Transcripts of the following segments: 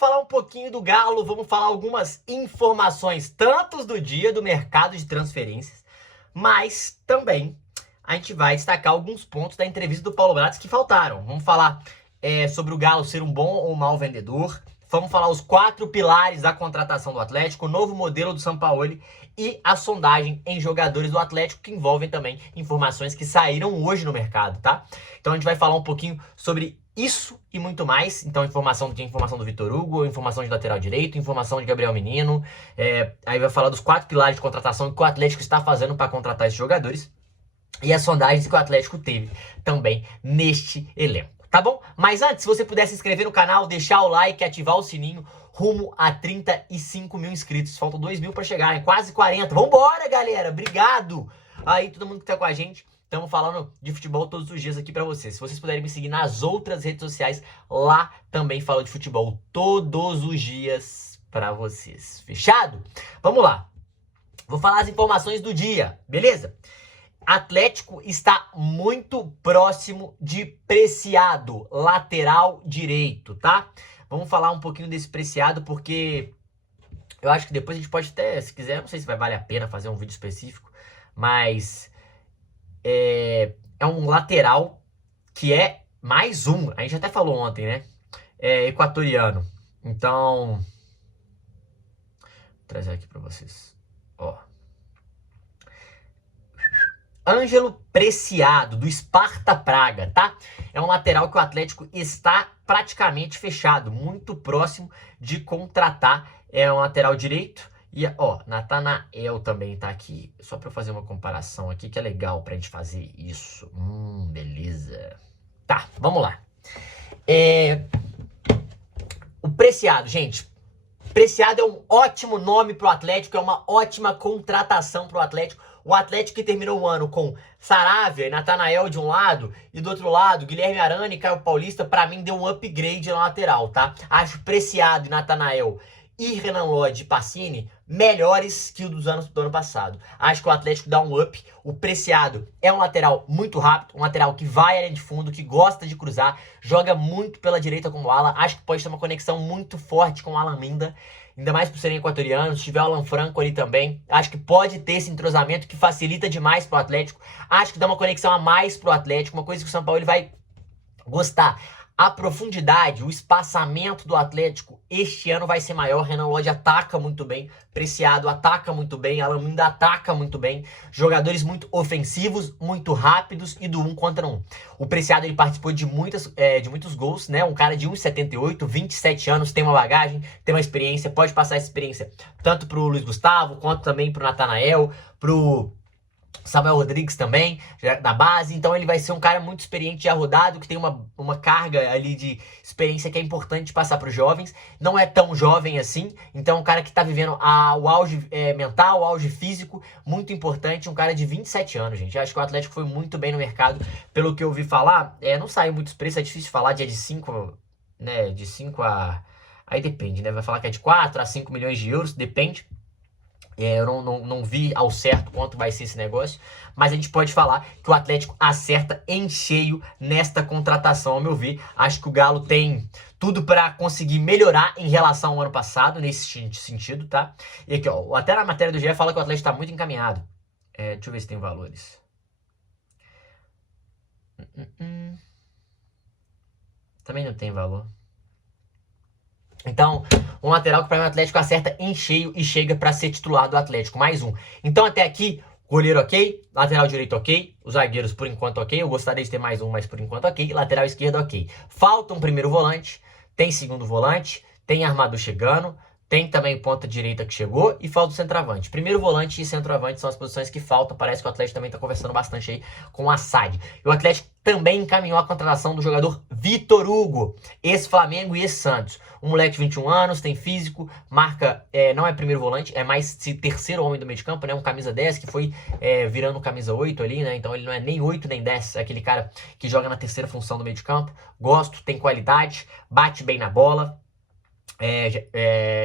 falar um pouquinho do Galo, vamos falar algumas informações, tanto do dia do mercado de transferências, mas também a gente vai destacar alguns pontos da entrevista do Paulo Brax que faltaram. Vamos falar sobre o Galo ser um bom ou mau vendedor, vamos falar os 4 pilares da contratação do Atlético, o novo modelo do Sampaoli e a sondagem em jogadores do Atlético, que envolvem também informações que saíram hoje no mercado, tá? Então a gente vai falar um pouquinho sobre isso e muito mais. Então informação do Vitor Hugo, informação de lateral direito, informação de Gabriel Menino, aí vai falar dos 4 pilares de contratação que o Atlético está fazendo para contratar esses jogadores e as sondagens que o Atlético teve também neste elenco. Tá bom? Mas antes, se você puder se inscrever no canal, deixar o like e ativar o sininho, rumo a 35 mil inscritos. Faltam 2 mil pra chegar, hein? Quase 40. Vambora, galera! Obrigado! Aí, todo mundo que tá com a gente, estamos falando de futebol todos os dias aqui pra vocês. Se vocês puderem me seguir nas outras redes sociais, lá também falo de futebol todos os dias pra vocês. Fechado? Vamos lá. Vou falar as informações do dia, beleza? Atlético está muito próximo de Preciado, lateral direito, tá? Vamos falar um pouquinho desse Preciado, porque eu acho que depois a gente pode até, se quiser, não sei se vai valer a pena fazer um vídeo específico, mas é um lateral que é mais um, a gente até falou ontem, né? É equatoriano. Então, vou trazer aqui pra vocês, ó. Ângelo Preciado, do Sparta Praga, tá? É um lateral que o Atlético está praticamente fechado, muito próximo de contratar. É um lateral direito. E, ó, Natanael também tá aqui. Só pra eu fazer uma comparação aqui, que é legal pra gente fazer isso. Beleza. Tá, vamos lá. O Preciado, gente. Preciado é um ótimo nome pro Atlético, é uma ótima contratação pro Atlético. O Atlético que terminou o ano com Saravia e Natanael de um lado, e do outro lado, Guilherme Arana e Caio Paulista, pra mim deu um upgrade na lateral, tá? Acho Preciado e Natanael e Renan Lodge e Pacini melhores que o do ano passado. Acho que o Atlético dá um up. O Preciado é um lateral muito rápido, um lateral que vai à linha de fundo, que gosta de cruzar, joga muito pela direita como ala. Acho que pode ter uma conexão muito forte com o Alan Minda, ainda mais por serem equatorianos. Se tiver o Alan Franco ali também, acho que pode ter esse entrosamento que facilita demais pro Atlético. Acho que dá uma conexão a mais pro Atlético, uma coisa que o São Paulo vai gostar. A profundidade, o espaçamento do Atlético este ano vai ser maior. Renan Lodge ataca muito bem, Preciado ataca muito bem, Alan Minda ataca muito bem. Jogadores muito ofensivos, muito rápidos e do 1 contra 1. O Preciado ele participou de muitos gols, né? Um cara de 1,78, 27 anos, tem uma bagagem, tem uma experiência, pode passar essa experiência tanto pro Luiz Gustavo, quanto também pro Natanael, pro Samuel Rodrigues também, da base. Então ele vai ser um cara muito experiente, já rodado, que tem uma carga ali de experiência que é importante passar para os jovens. Não é tão jovem assim, então um cara que tá vivendo o auge mental, o auge físico, muito importante. Um cara de 27 anos, gente. Eu acho que o Atlético foi muito bem no mercado, pelo que eu ouvi falar. Não saiu muitos preços, é difícil falar, de 5, né, de 5 a... Aí depende, né, vai falar que é de 4 a 5 milhões de euros, depende. Eu não vi ao certo quanto vai ser esse negócio, mas a gente pode falar que o Atlético acerta em cheio nesta contratação, ao meu ver. Acho que o Galo tem tudo para conseguir melhorar em relação ao ano passado, nesse sentido, tá? E aqui, ó, até na matéria do GE fala que o Atlético está muito encaminhado. Deixa eu ver se tem valores. Também não tem valor. Então, um lateral que para mim o Atlético acerta em cheio e chega para ser titular do Atlético. Mais um. Então, até aqui, goleiro ok, lateral direito ok, os zagueiros por enquanto ok. Eu gostaria de ter mais um, mas por enquanto ok. Lateral esquerdo ok. Falta um primeiro volante, tem segundo volante, tem armador chegando, tem também ponta direita que chegou e falta o centroavante. Primeiro volante e centroavante são as posições que faltam. Parece que o Atlético também está conversando bastante aí com o Assad. E o Atlético também encaminhou a contratação do jogador Vitor Hugo, ex-Flamengo e ex-Santos. Um moleque de 21 anos, tem físico, marca, não é primeiro volante, é mais terceiro homem do meio de campo, né? Um camisa 10 que foi virando camisa 8 ali, né? Então ele não é nem 8 nem 10, é aquele cara que joga na terceira função do meio de campo. Gosto, tem qualidade, bate bem na bola.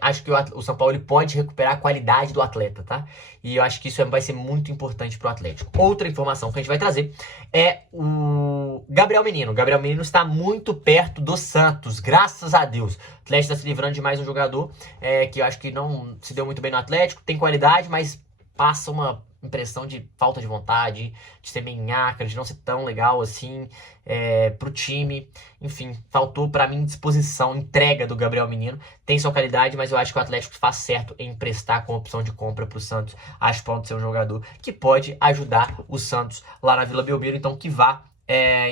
Acho que o São Paulo pode recuperar a qualidade do atleta, tá? E eu acho que isso vai ser muito importante pro Atlético. Outra informação que a gente vai trazer é o Gabriel Menino. O Gabriel Menino está muito perto do Santos, graças a Deus. O Atlético está se livrando de mais um jogador que eu acho que não se deu muito bem no Atlético. Tem qualidade, mas passa uma impressão de falta de vontade, de ser meio nhaca, de não ser tão legal assim pro time. Enfim, faltou pra mim disposição, entrega do Gabriel Menino. Tem sua qualidade, mas eu acho que o Atlético faz certo em emprestar com opção de compra pro Santos. Acho que pode ser um jogador que pode ajudar o Santos lá na Vila Belmiro, então que vá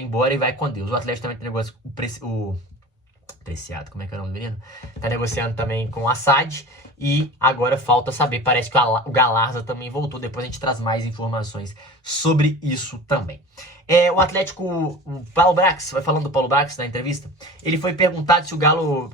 embora e vai com Deus. O Atlético também tem negócio, o Preciado, como é que é o nome do menino? Tá negociando também com o Assad. E agora falta saber, parece que o Galarza também voltou. Depois a gente traz mais informações sobre isso também. O Atlético, o Paulo Brax, vai falando do Paulo Brax na entrevista, ele foi perguntado se o Galo,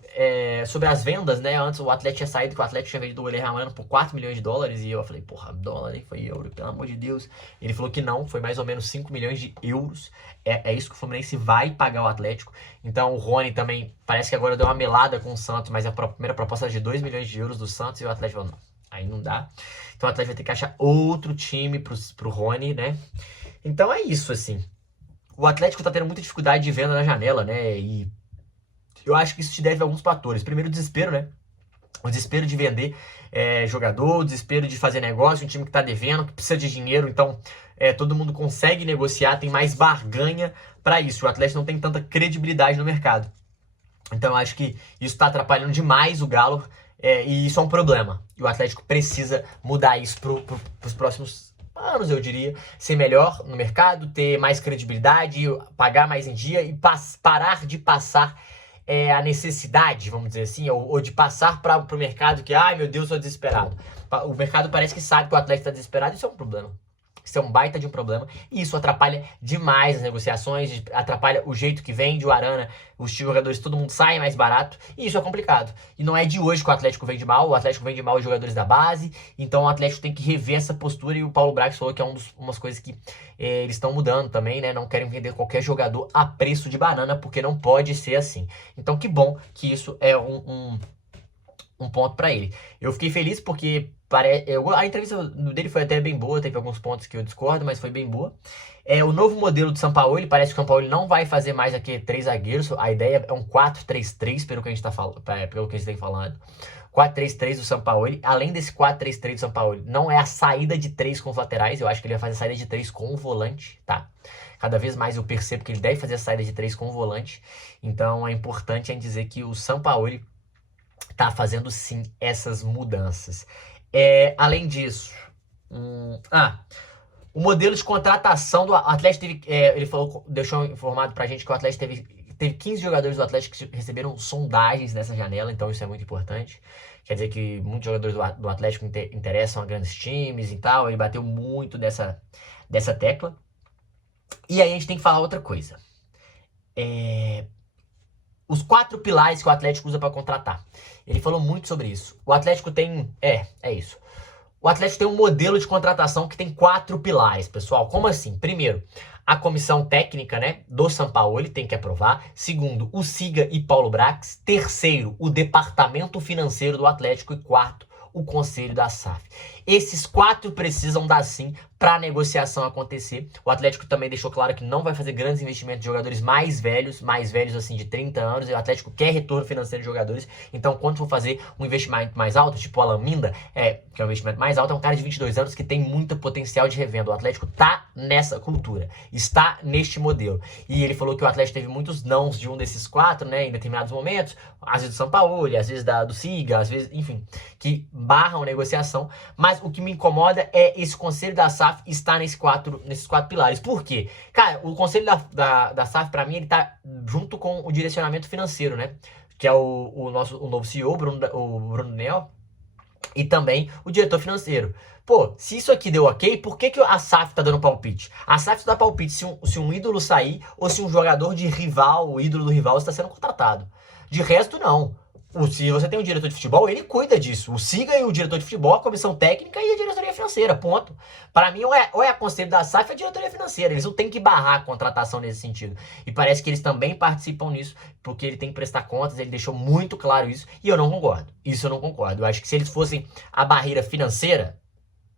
sobre as vendas, né? Antes o Atlético tinha saído, que o Atlético tinha vendido o Oler Ramano por 4 milhões de dólares. E eu falei, porra, dólar, hein? Foi euro, pelo amor de Deus. Ele falou que não, foi mais ou menos 5 milhões de euros. É isso que o Fluminense vai pagar o Atlético. Então o Rony também, parece que agora deu uma melada com o Santos, mas a primeira proposta era de 2 milhões de euros do Santos e o Atlético falou, não, aí não dá. Então o Atlético vai ter que achar outro time pro Rony, né? Então é isso, assim. O Atlético tá tendo muita dificuldade de venda na janela, né? E eu acho que isso se deve a alguns fatores. Primeiro, o desespero, né? O desespero de vender jogador, o desespero de fazer negócio, um time que tá devendo, que precisa de dinheiro, então todo mundo consegue negociar, tem mais barganha para isso. O Atlético não tem tanta credibilidade no mercado. Então eu acho que isso tá atrapalhando demais o Galo e isso é um problema. E o Atlético precisa mudar isso pros próximos anos, eu diria, ser melhor no mercado, ter mais credibilidade, pagar mais em dia e parar de passar a necessidade, vamos dizer assim, ou de passar para o mercado que, ai meu Deus, estou desesperado. O mercado parece que sabe que o Atlético está desesperado, isso é um problema. Isso é um baita de um problema e isso atrapalha demais as negociações, atrapalha o jeito que vende o Arana, os jogadores, todo mundo sai mais barato e isso é complicado. E não é de hoje que o Atlético vende mal, o Atlético vende mal os jogadores da base, então o Atlético tem que rever essa postura e o Paulo Brax falou que é umas coisas que eles estão mudando também, né? Não querem vender qualquer jogador a preço de banana porque não pode ser assim. Então que bom que isso é um ponto para ele. Eu fiquei feliz porque a entrevista dele foi até bem boa, teve alguns pontos que eu discordo, mas foi bem boa. O novo modelo do Sampaoli, parece que o Sampaoli não vai fazer mais aqui 3 zagueiros, a ideia é um 4-3-3, pelo que a gente tá falando, pelo que a gente tem falando. 4-3-3 do Sampaoli, além desse 4-3-3 do Sampaoli, não é a saída de 3 com os laterais, eu acho que ele vai fazer a saída de 3 com o volante, tá? Cada vez mais eu percebo que ele deve fazer a saída de 3 com o volante, então é importante a gente dizer que o Sampaoli tá fazendo sim essas mudanças. Além disso, o modelo de contratação do Atlético teve, ele falou, deixou informado pra gente que o Atlético teve 15 jogadores do Atlético que receberam sondagens nessa janela, então isso é muito importante. Quer dizer que muitos jogadores do Atlético interessam a grandes times e tal, ele bateu muito dessa tecla. E aí a gente tem que falar outra coisa. Os 4 pilares que o Atlético usa para contratar. Ele falou muito sobre isso. O Atlético tem... É isso. O Atlético tem um modelo de contratação que tem 4 pilares, pessoal. Como assim? Primeiro, a comissão técnica, né, do Sampaoli tem que aprovar. Segundo, o Siga e Paulo Brax. Terceiro, o departamento financeiro do Atlético. E quarto, o conselho da SAF. Esses 4 precisam dar sim para a negociação acontecer. O Atlético também deixou claro que não vai fazer grandes investimentos de jogadores mais velhos assim de 30 anos. E o Atlético quer retorno financeiro de jogadores. Então, quando for fazer um investimento mais alto, tipo o Alan Minda, que é um investimento mais alto, é um cara de 22 anos que tem muito potencial de revenda. O Atlético tá nessa cultura, está neste modelo. E ele falou que o Atlético teve muitos nãos de um desses 4, né, em determinados momentos, às vezes do Sampaoli, às vezes do Siga, às vezes, enfim, que barram a negociação. Mas o que me incomoda é esse conselho da SAF estar nesses 4 pilares. Por quê? Cara, o conselho da SAF, pra mim, ele tá junto com o direcionamento financeiro, né? Que é o novo CEO, o Bruno Nel, e também o diretor financeiro. Pô, se isso aqui deu ok, por que a SAF tá dando palpite? A SAF dá palpite se um ídolo sair ou se um jogador de rival, o ídolo do rival, está sendo contratado. De resto, não. Se você tem um diretor de futebol, ele cuida disso. O SIGA e o diretor de futebol, a comissão técnica e a diretoria financeira, ponto. Para mim, ou é conselho da SAF ou a diretoria financeira. Eles não têm que barrar a contratação nesse sentido. E parece que eles também participam nisso, porque ele tem que prestar contas, ele deixou muito claro isso, e eu não concordo. Isso eu não concordo. Eu acho que se eles fossem a barreira financeira,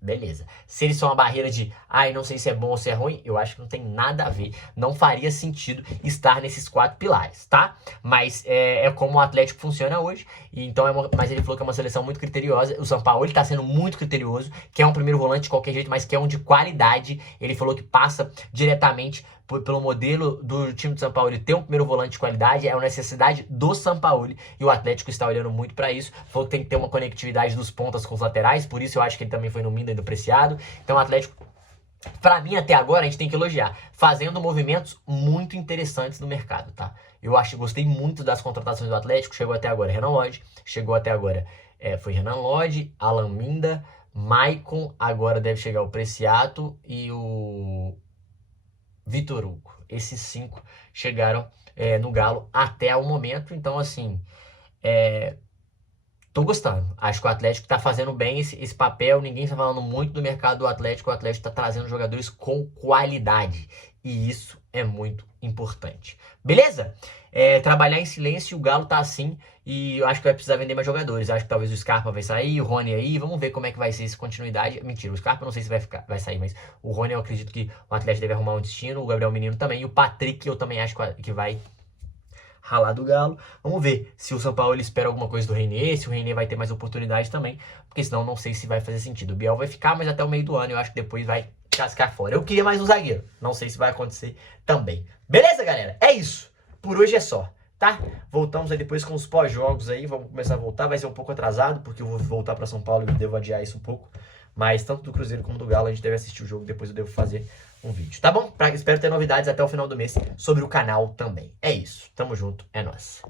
beleza. Se eles são uma barreira de, não sei se é bom ou se é ruim, eu acho que não tem nada a ver. Não faria sentido estar nesses 4 pilares, tá? Mas é como o Atlético funciona hoje. E então mas ele falou que é uma seleção muito criteriosa. O Sampaoli tá sendo muito criterioso, quer um primeiro volante de qualquer jeito, mas quer um de qualidade. Ele falou que passa diretamente pelo modelo do time do Sampaoli ter um primeiro volante de qualidade, é uma necessidade do Sampaoli, e o Atlético está olhando muito para isso. Falou que tem que ter uma conectividade dos pontas com os laterais, por isso eu acho que ele também foi no Minda e no Preciado. Então o Atlético, para mim até agora, a gente tem que elogiar, fazendo movimentos muito interessantes no mercado, tá? Gostei muito das contratações do Atlético. Chegou até agora Renan Lodge, chegou até agora foi Renan Lodge, Alan Minda, Maicon, agora deve chegar o Preciado e o Vitor Hugo. Esses 5 chegaram no Galo até o momento. Então, assim, tô gostando. Acho que o Atlético tá fazendo bem esse papel. Ninguém tá falando muito do mercado do Atlético. O Atlético tá trazendo jogadores com qualidade. E isso é muito importante. Beleza? Trabalhar em silêncio, o Galo tá assim. E eu acho que vai precisar vender mais jogadores. Acho que talvez o Scarpa vai sair, o Rony aí. Vamos ver como é que vai ser essa continuidade. Mentira, o Scarpa eu não sei se vai sair, mas o Rony eu acredito que o Atlético deve arrumar um destino. O Gabriel Menino também. E o Patrick eu também acho que vai ralar do Galo. Vamos ver se o São Paulo espera alguma coisa do Reinier, se o Reinier vai ter mais oportunidade também, porque senão não sei se vai fazer sentido. O Biel vai ficar, mas até o meio do ano eu acho que depois vai cascar fora. Eu queria mais um zagueiro, não sei se vai acontecer também. Beleza, galera? É isso. Por hoje é só, tá? Voltamos aí depois com os pós-jogos aí, vamos começar a voltar, vai ser um pouco atrasado, porque eu vou voltar para São Paulo e devo adiar isso um pouco, mas tanto do Cruzeiro como do Galo a gente deve assistir o jogo, depois eu devo fazer um vídeo, tá bom? Espero ter novidades até o final do mês sobre o canal também. É isso, tamo junto, é nóis.